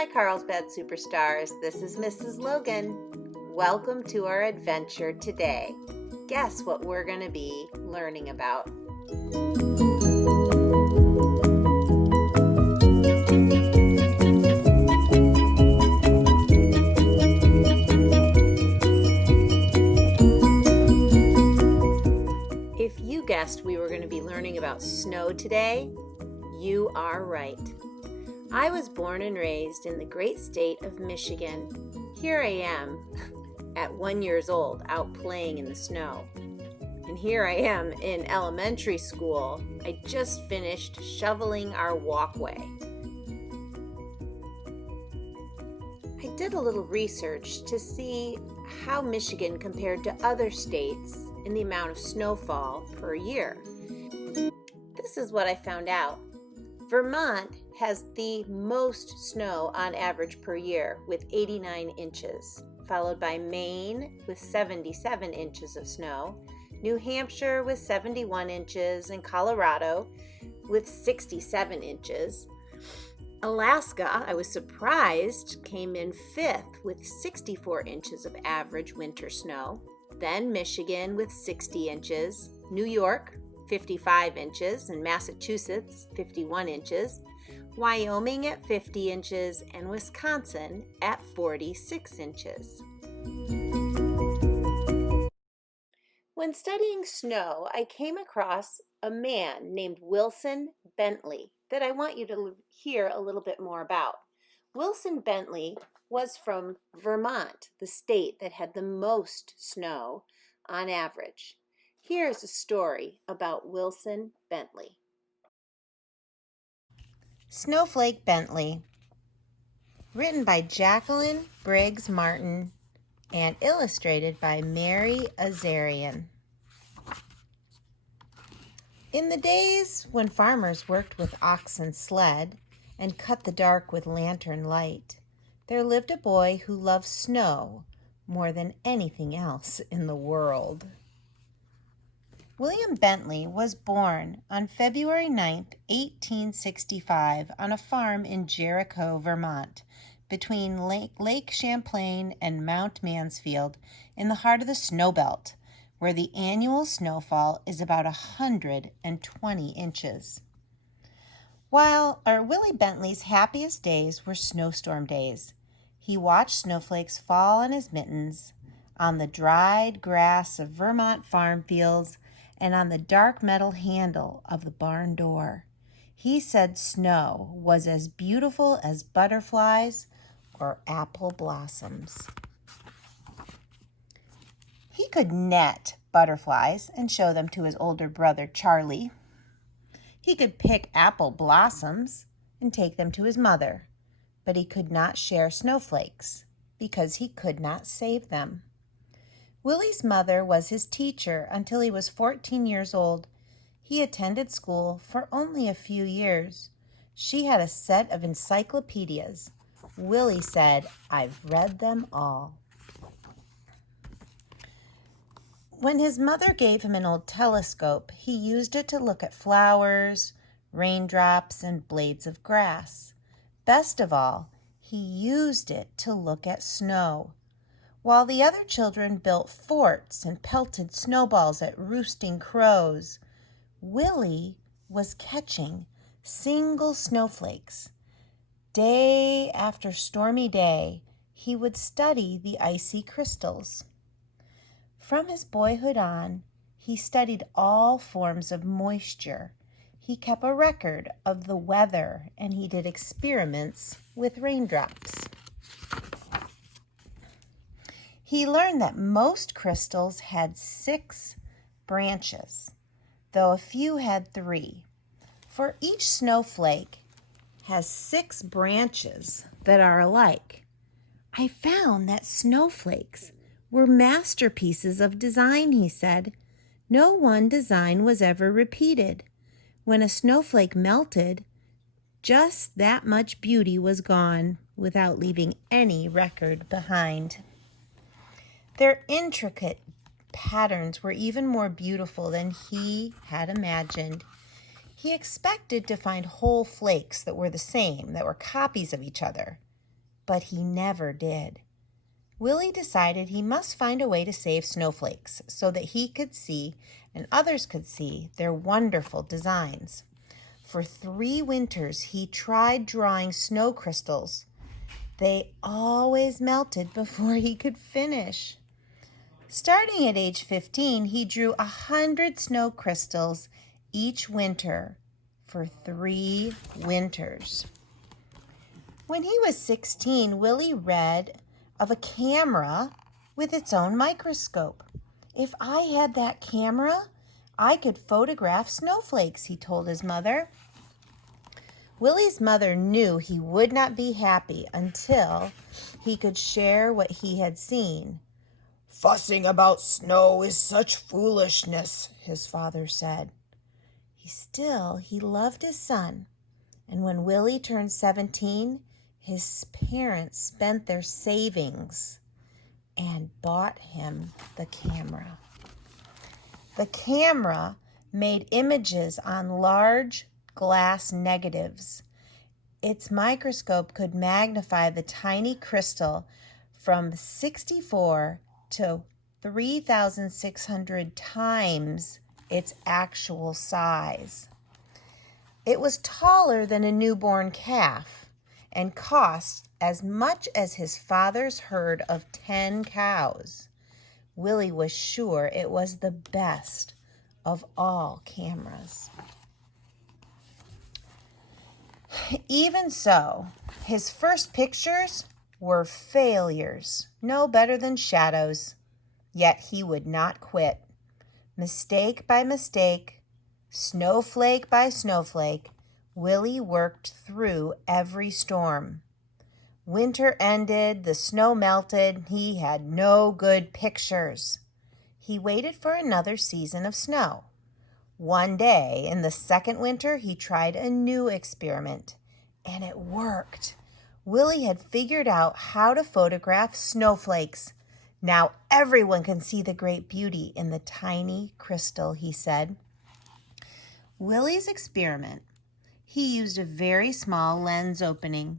my Carlsbad superstars. This is Mrs. Logan. Welcome to our adventure today. Guess what we're going to be learning about? If you guessed we were going to be learning about snow today, you are right. I was born and raised in the great state of Michigan. Here I am at 1 year old out playing in the snow. And here I am in elementary school. I just finished shoveling our walkway. I did a little research to see how Michigan compared to other states in the amount of snowfall per year. This is what I found out. Vermont has the most snow on average per year with 89 inches, followed by Maine with 77 inches of snow, New Hampshire with 71 inches, and Colorado with 67 inches. Alaska, I was surprised, came in fifth with 64 inches of average winter snow. Then Michigan with 60 inches, New York 55 inches, and Massachusetts 51 inches, Wyoming at 50 inches, and Wisconsin at 46 inches. When studying snow, I came across a man named Wilson Bentley that I want you to hear a little bit more about. Wilson Bentley was from Vermont, the state that had the most snow on average. Here's a story about Wilson Bentley. Snowflake Bentley, written by Jacqueline Briggs Martin and illustrated by Mary Azarian. In the days when farmers worked with ox and sled and cut the dark with lantern light, there lived a boy who loved snow more than anything else in the world. William Bentley was born on February 9, 1865, on a farm in Jericho, Vermont, between Lake Champlain and Mount Mansfield, in the heart of the snow belt, where the annual snowfall is about 120 inches. Willie Bentley's happiest days were snowstorm days. He watched snowflakes fall on his mittens, on the dried grass of Vermont farm fields, and on the dark metal handle of the barn door. He said snow was as beautiful as butterflies or apple blossoms. He could net butterflies and show them to his older brother Charlie. He could pick apple blossoms and take them to his mother, but he could not share snowflakes because he could not save them. Willie's mother was his teacher until he was 14 years old. He attended school for only a few years. She had a set of encyclopedias. Willie said, "I've read them all." When his mother gave him an old telescope, he used it to look at flowers, raindrops, and blades of grass. Best of all, he used it to look at snow. While the other children built forts and pelted snowballs at roosting crows, Willie was catching single snowflakes. Day after stormy day, he would study the icy crystals. From his boyhood on, he studied all forms of moisture. He kept a record of the weather, and he did experiments with raindrops. He learned that most crystals had 6 branches, though a few had 3. For each snowflake has 6 branches that are alike. I found that snowflakes were masterpieces of design, he said. No one design was ever repeated. When a snowflake melted, just that much beauty was gone without leaving any record behind. Their intricate patterns were even more beautiful than he had imagined. He expected to find whole flakes that were the same, that were copies of each other. but he never did. Willie decided he must find a way to save snowflakes so that he could see and others could see their wonderful designs. For 3 winters, he tried drawing snow crystals. They always melted before he could finish. Starting at age 15, he drew 100 snow crystals each winter for 3 winters. When he was 16, Willie read of a camera with its own microscope. "If I had that camera, I could photograph snowflakes," he told his mother. Willie's mother knew he would not be happy until he could share what he had seen. "Fussing about snow is such foolishness," his father said. He loved his son, and when Willie turned 17, his parents spent their savings and bought him the camera. The camera made images on large glass negatives. Its microscope could magnify the tiny crystal from 64 to 3,600 times its actual size. It was taller than a newborn calf and cost as much as his father's herd of 10 cows. Willie was sure it was the best of all cameras. Even so, his first pictures were failures, no better than shadows. Yet he would not quit. Mistake by mistake, snowflake by snowflake, Willie worked through every storm. Winter ended, the snow melted, he had no good pictures. He waited for another season of snow. One day, in the second winter, he tried a new experiment, and it worked. Willie had figured out how to photograph snowflakes. "Now everyone can see the great beauty in the tiny crystal," he said. Willie's experiment. He used a very small lens opening,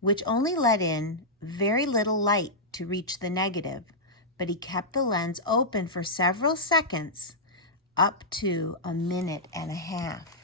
which only let in very little light to reach the negative, but he kept the lens open for several seconds, up to a minute and a half.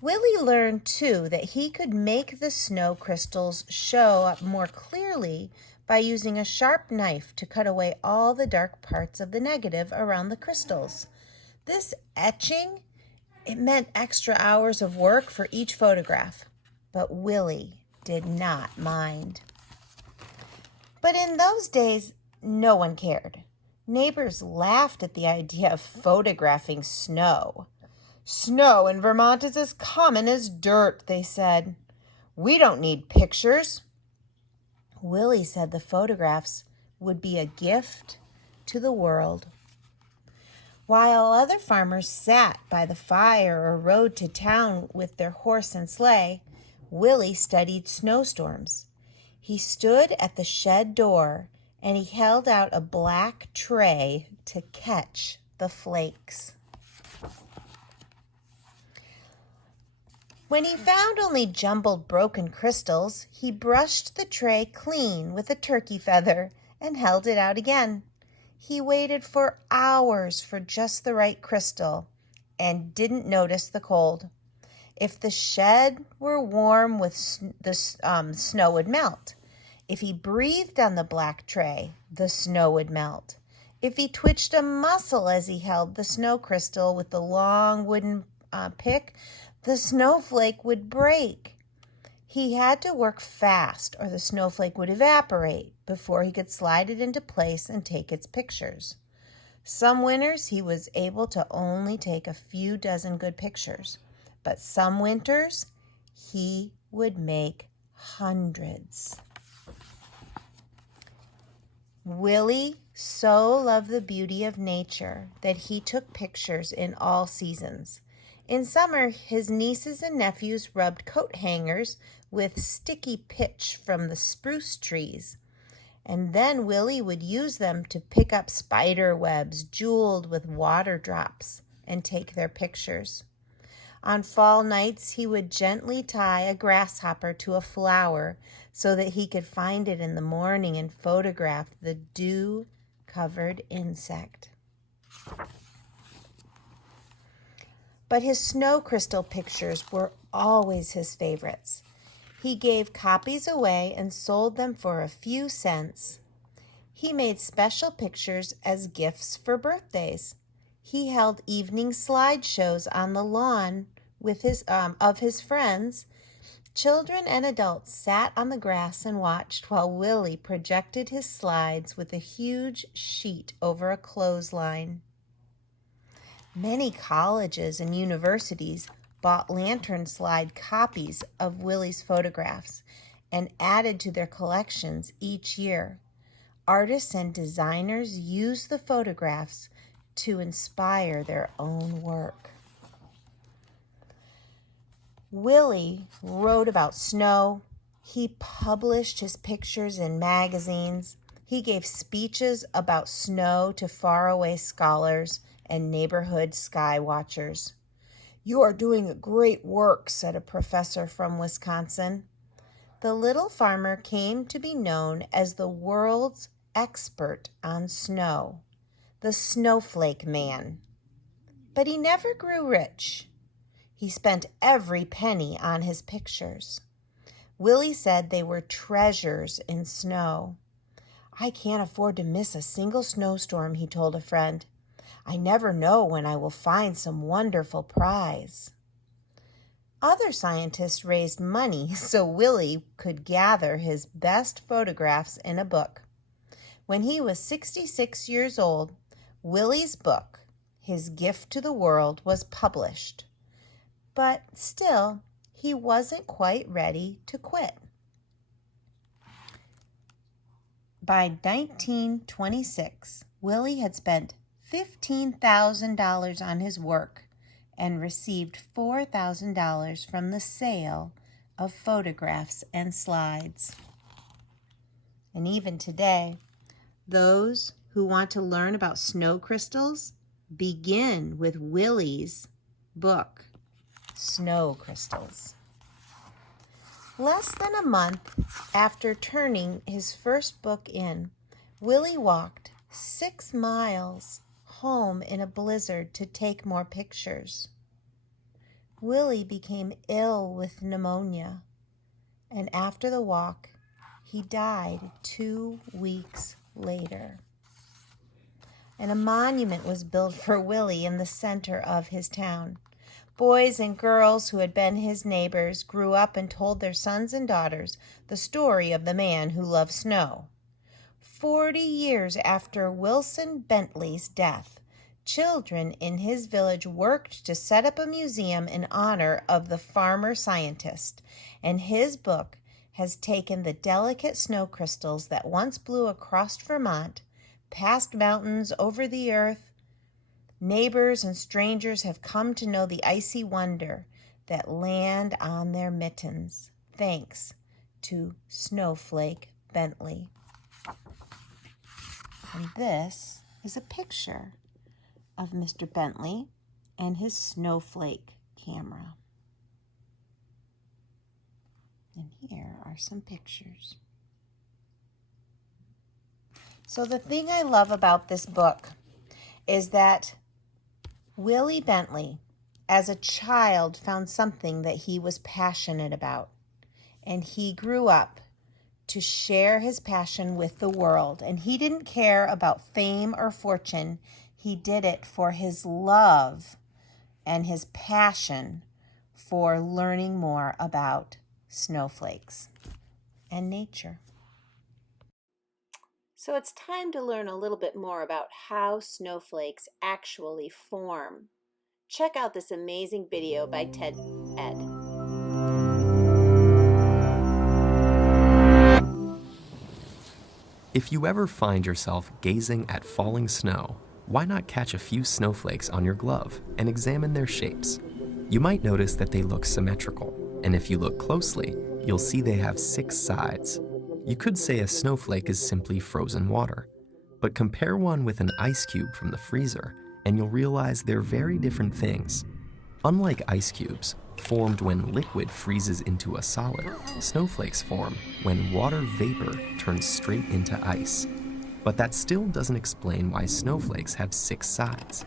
Willie learned, too, that he could make the snow crystals show up more clearly by using a sharp knife to cut away all the dark parts of the negative around the crystals. This etching, it meant extra hours of work for each photograph, but Willie did not mind. But in those days, no one cared. Neighbors laughed at the idea of photographing snow. "Snow in Vermont is as common as dirt," they said. "We don't need pictures." Willie said the photographs would be a gift to the world. While other farmers sat by the fire or rode to town with their horse and sleigh, Willie studied snowstorms. He stood at the shed door and he held out a black tray to catch the flakes. When he found only jumbled broken crystals, he brushed the tray clean with a turkey feather and held it out again. He waited for hours for just the right crystal and didn't notice the cold. If the shed were warm, the snow would melt. If he breathed on the black tray, the snow would melt. If he twitched a muscle as he held the snow crystal with the long wooden pick, the snowflake would break. He had to work fast or the snowflake would evaporate before he could slide it into place and take its pictures. Some winters he was able to only take a few dozen good pictures, but some winters he would make hundreds. Willie so loved the beauty of nature that he took pictures in all seasons. In summer, his nieces and nephews rubbed coat hangers with sticky pitch from the spruce trees. And then Willie would use them to pick up spider webs jeweled with water drops and take their pictures. On fall nights, he would gently tie a grasshopper to a flower so that he could find it in the morning and photograph the dew-covered insect. But his snow crystal pictures were always his favorites. He gave copies away and sold them for a few cents. He made special pictures as gifts for birthdays. He held evening slideshows on the lawn with of his friends. Children and adults sat on the grass and watched while Willie projected his slides with a huge sheet over a clothesline. Many colleges and universities bought lantern slide copies of Willie's photographs and added to their collections each year. Artists and designers used the photographs to inspire their own work. Willie wrote about snow. He published his pictures in magazines. He gave speeches about snow to faraway scholars and neighborhood sky watchers. "You are doing a great work," said a professor from Wisconsin. The little farmer came to be known as the world's expert on snow, the Snowflake Man. But he never grew rich. He spent every penny on his pictures. Willie said they were treasures in snow. "I can't afford to miss a single snowstorm," he told a friend. "I never know when I will find some wonderful prize." Other scientists raised money so Willie could gather his best photographs in a book. When he was 66 years old, Willie's book, His Gift to the World, was published. But still, he wasn't quite ready to quit. By 1926, Willie had spent $15,000 on his work and received $4,000 from the sale of photographs and slides. And even today, those who want to learn about snow crystals begin with Willie's book, Snow Crystals. Less than a month after turning his first book in, Willie walked 6 miles home in a blizzard to take more pictures. Willie became ill with pneumonia, and after the walk, he died 2 weeks later. And a monument was built for Willie in the center of his town. Boys and girls who had been his neighbors grew up and told their sons and daughters the story of the man who loved snow. 40 years after Wilson Bentley's death, children in his village worked to set up a museum in honor of the farmer scientist, and his book has taken the delicate snow crystals that once blew across Vermont, past mountains, over the earth. Neighbors and strangers have come to know the icy wonder that land on their mittens, thanks to Snowflake Bentley. And this is a picture of Mr. Bentley and his Snowflake camera. And here are some pictures. So the thing I love about this book is that Willie Bentley, as a child, found something that he was passionate about, and he grew up to share his passion with the world. And he didn't care about fame or fortune. He did it for his love and his passion for learning more about snowflakes and nature. So it's time to learn a little bit more about how snowflakes actually form. Check out this amazing video by Ted Ed. If you ever find yourself gazing at falling snow, why not catch a few snowflakes on your glove and examine their shapes? You might notice that they look symmetrical, and if you look closely, you'll see they have 6 sides. You could say a snowflake is simply frozen water, but compare one with an ice cube from the freezer, and you'll realize they're very different things. Unlike ice cubes, formed when liquid freezes into a solid, snowflakes form when water vapor turns straight into ice. But that still doesn't explain why snowflakes have 6 sides.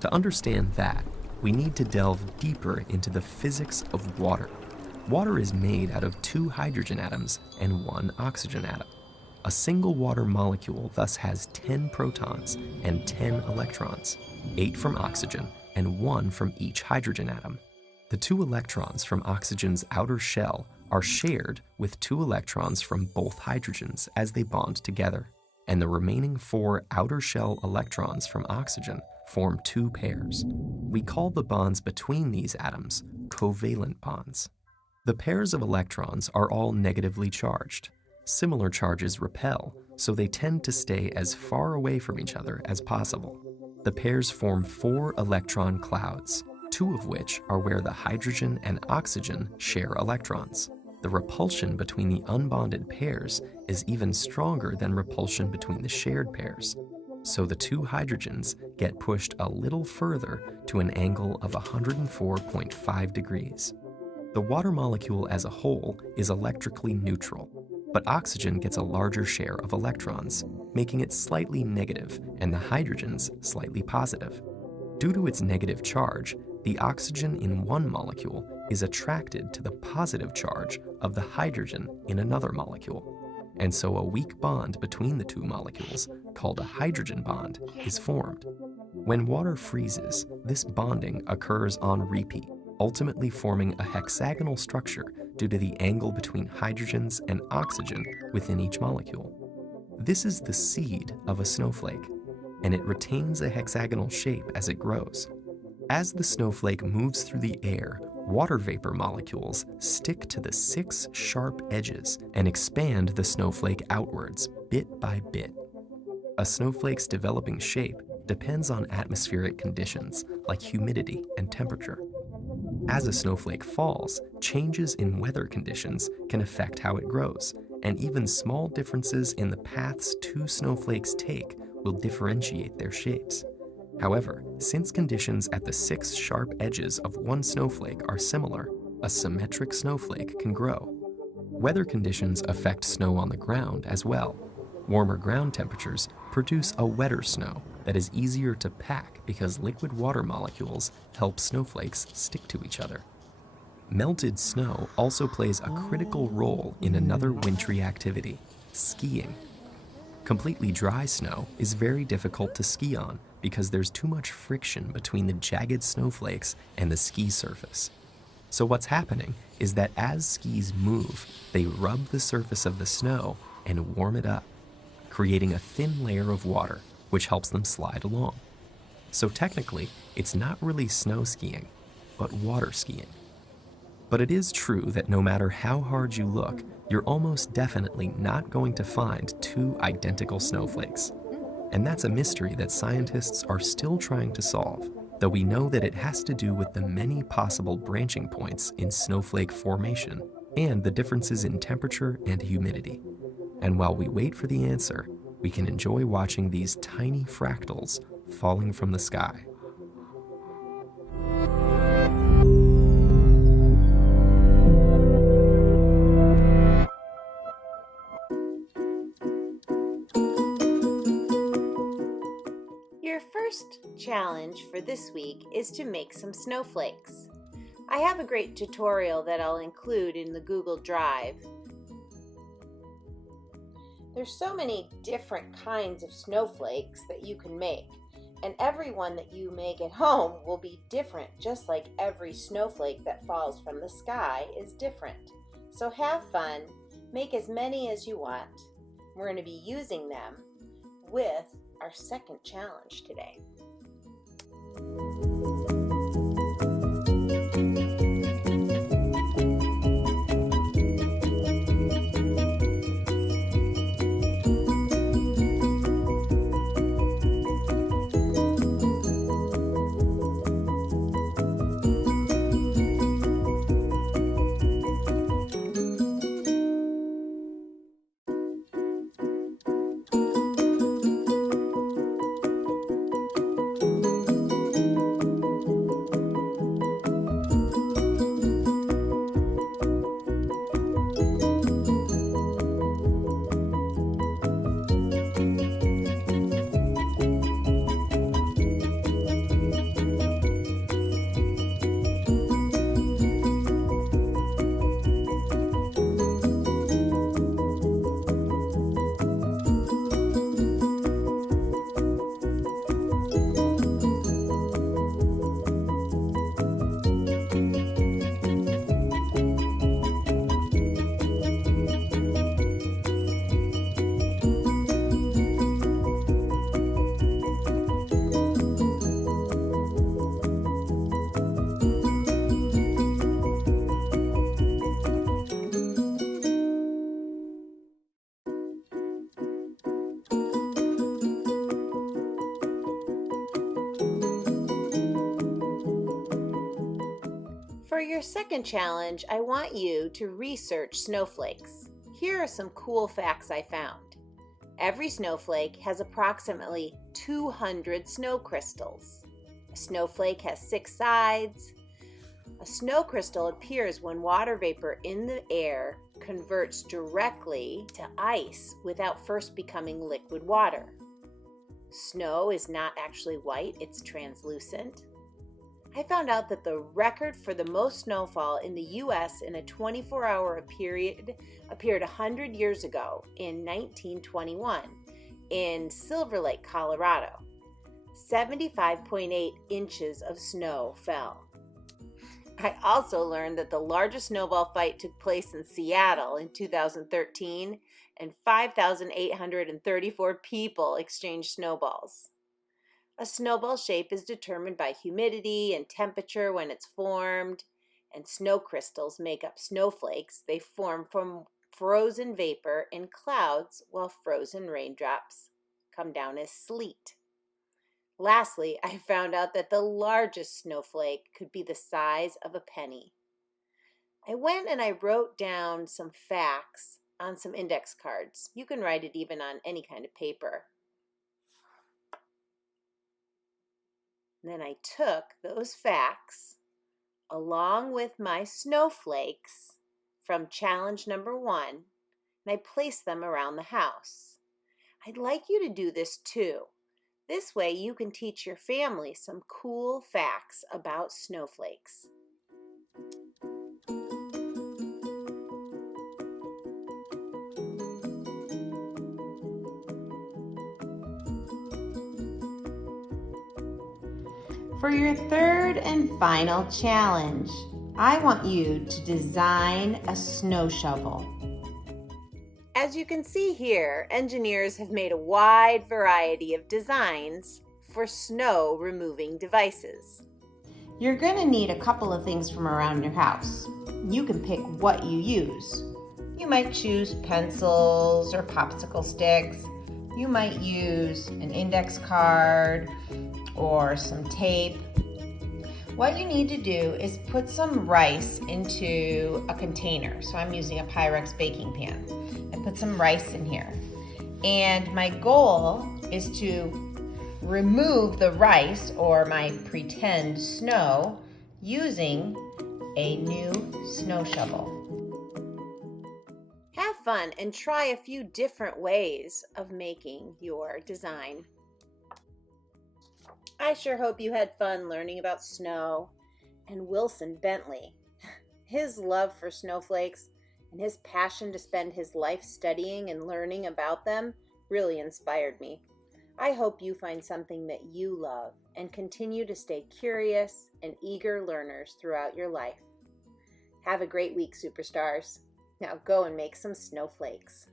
To understand that, we need to delve deeper into the physics of water. Water is made out of 2 hydrogen atoms and 1 oxygen atom. A single water molecule thus has 10 protons and 10 electrons, 8 from oxygen and 1 from each hydrogen atom. The 2 electrons from oxygen's outer shell are shared with 2 electrons from both hydrogens as they bond together, and the remaining 4 outer shell electrons from oxygen form 2 pairs. We call the bonds between these atoms covalent bonds. The pairs of electrons are all negatively charged. Similar charges repel, so they tend to stay as far away from each other as possible. The pairs form 4 electron clouds, 2 of which are where the hydrogen and oxygen share electrons. The repulsion between the unbonded pairs is even stronger than repulsion between the shared pairs. So the 2 hydrogens get pushed a little further to an angle of 104.5 degrees. The water molecule as a whole is electrically neutral, but oxygen gets a larger share of electrons, making it slightly negative and the hydrogens slightly positive. Due to its negative charge, the oxygen in one molecule is attracted to the positive charge of the hydrogen in another molecule. And so a weak bond between the 2 molecules, called a hydrogen bond, is formed. When water freezes, this bonding occurs on repeat, ultimately forming a hexagonal structure due to the angle between hydrogens and oxygen within each molecule. This is the seed of a snowflake, and it retains a hexagonal shape as it grows. As the snowflake moves through the air, water vapor molecules stick to the 6 sharp edges and expand the snowflake outwards bit by bit. A snowflake's developing shape depends on atmospheric conditions like humidity and temperature. As a snowflake falls, changes in weather conditions can affect how it grows, and even small differences in the paths 2 snowflakes take will differentiate their shapes. However, since conditions at the 6 sharp edges of one snowflake are similar, a symmetric snowflake can grow. Weather conditions affect snow on the ground as well. Warmer ground temperatures produce a wetter snow that is easier to pack because liquid water molecules help snowflakes stick to each other. Melted snow also plays a critical role in another wintry activity, skiing. Completely dry snow is very difficult to ski on because there's too much friction between the jagged snowflakes and the ski surface. So what's happening is that as skis move, they rub the surface of the snow and warm it up, creating a thin layer of water, which helps them slide along. So technically, it's not really snow skiing, but water skiing. But it is true that no matter how hard you look, you're almost definitely not going to find 2 identical snowflakes. And that's a mystery that scientists are still trying to solve, though we know that it has to do with the many possible branching points in snowflake formation and the differences in temperature and humidity. And while we wait for the answer, we can enjoy watching these tiny fractals falling from the sky. Your first challenge for this week is to make some snowflakes. I have a great tutorial that I'll include in the Google Drive. There's so many different kinds of snowflakes that you can make, and every one that you make at home will be different, just like every snowflake that falls from the sky is different. So have fun, make as many as you want. We're going to be using them with our second challenge today. your second challenge, I want you to research snowflakes. Here are some cool facts I found. Every snowflake has approximately 200 snow crystals. A snowflake has 6 sides. A snow crystal appears when water vapor in the air converts directly to ice without first becoming liquid water. Snow is not actually white, it's translucent. I found out that the record for the most snowfall in the U.S. in a 24-hour period appeared 100 years ago in 1921 in Silver Lake, Colorado. 75.8 inches of snow fell. I also learned that the largest snowball fight took place in Seattle in 2013, and 5,834 people exchanged snowballs. A snowball shape is determined by humidity and temperature when it's formed, and snow crystals make up snowflakes. They form from frozen vapor in clouds while frozen raindrops come down as sleet. Lastly, I found out that the largest snowflake could be the size of a penny. I went and I wrote down some facts on some index cards. You can write it even on any kind of paper. Then I took those facts along with my snowflakes from challenge number 1, and I placed them around the house. I'd like you to do this too. This way you can teach your family some cool facts about snowflakes. For your third and final challenge, I want you to design a snow shovel. As you can see here, engineers have made a wide variety of designs for snow removing devices. You're going to need a couple of things from around your house. You can pick what you use. You might choose pencils or popsicle sticks. You might use an index card or some tape. What you need to do is put some rice into a container. So I'm using a Pyrex baking pan. I put some rice in here. And my goal is to remove the rice or my pretend snow using a new snow shovel. Have fun and try a few different ways of making your design. I sure hope you had fun learning about snow and Wilson Bentley. His love for snowflakes and his passion to spend his life studying and learning about them really inspired me. I hope you find something that you love and continue to stay curious and eager learners throughout your life. Have a great week, superstars. Now go and make some snowflakes.